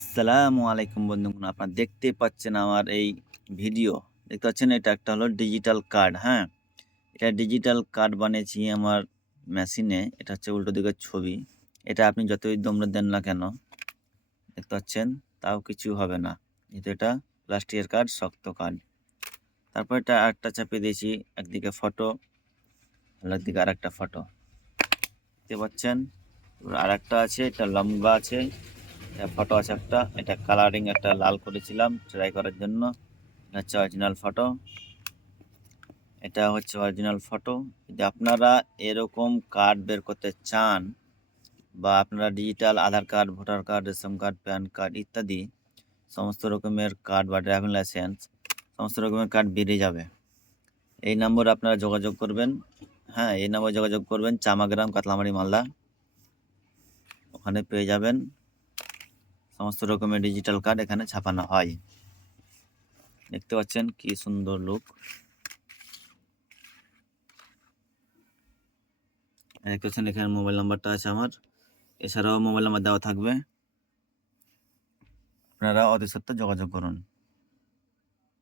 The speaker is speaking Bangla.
আসসালামু আলাইকুম বন্ধুগণ। আপনারা দেখতে পাচ্ছেন আমার এই ভিডিও। দেখতে পাচ্ছেন এটা একটা হলো ডিজিটাল কার্ড, হ্যাঁ? এটা ডিজিটাল কার্ড বানিয়েছি আমার মেশিনে। এটা হচ্ছে উল্টো দিকের ছবি। এটা আপনি যতই দমড়ে দেন না কেন, দেখতে পাচ্ছেন, তাও কিছু হবে না। যেহেতু এটা প্লাস্টিকের কার্ড, শক্ত কার্ড। তারপর এটা আরেকটা চাপিয়ে দিয়েছি। একদিকে ফটো, আরেকদিকে আরেকটা ফটো। দেখতে পাচ্ছেন? আরেকটা আছে, এটা লম্বা আছে। ফটো আছে একটা, এটা কালারিং একটা লাল করেছিলাম ট্রাই করার জন্য। এটা হচ্ছে অরিজিনাল ফটো। এটা হচ্ছে অরিজিনাল ফটো। যদি আপনারা এরকম কার্ড বের করতে চান বা আপনারা digital Aadhaar card, voter card, ration card, PAN card ইত্যাদি সমস্ত রকমের কার্ড বা ড্রাইভিং লাইসেন্স সমস্ত রকমের কার্ড বেরিয়ে যাবে। এই নম্বরে আপনারা যোগাযোগ করবেন। হ্যাঁ, এই নম্বরে যোগাযোগ করবেন, চামাগ্রাম, কাতলামারি, মালদা। ওখানে পেয়ে যাবেন সমস্ত রকমের ডিজিটাল কার্ড এখানে ছাপানো হয়। দেখতে পাচ্ছেন কি সুন্দর লুক। দেখতে পাচ্ছেন এখানে মোবাইল নাম্বারটা আছে আমার। এছাড়াও মোবাইল নাম্বার দেওয়া থাকবে। আপনারা অতি সত্বর যোগাযোগ করুন।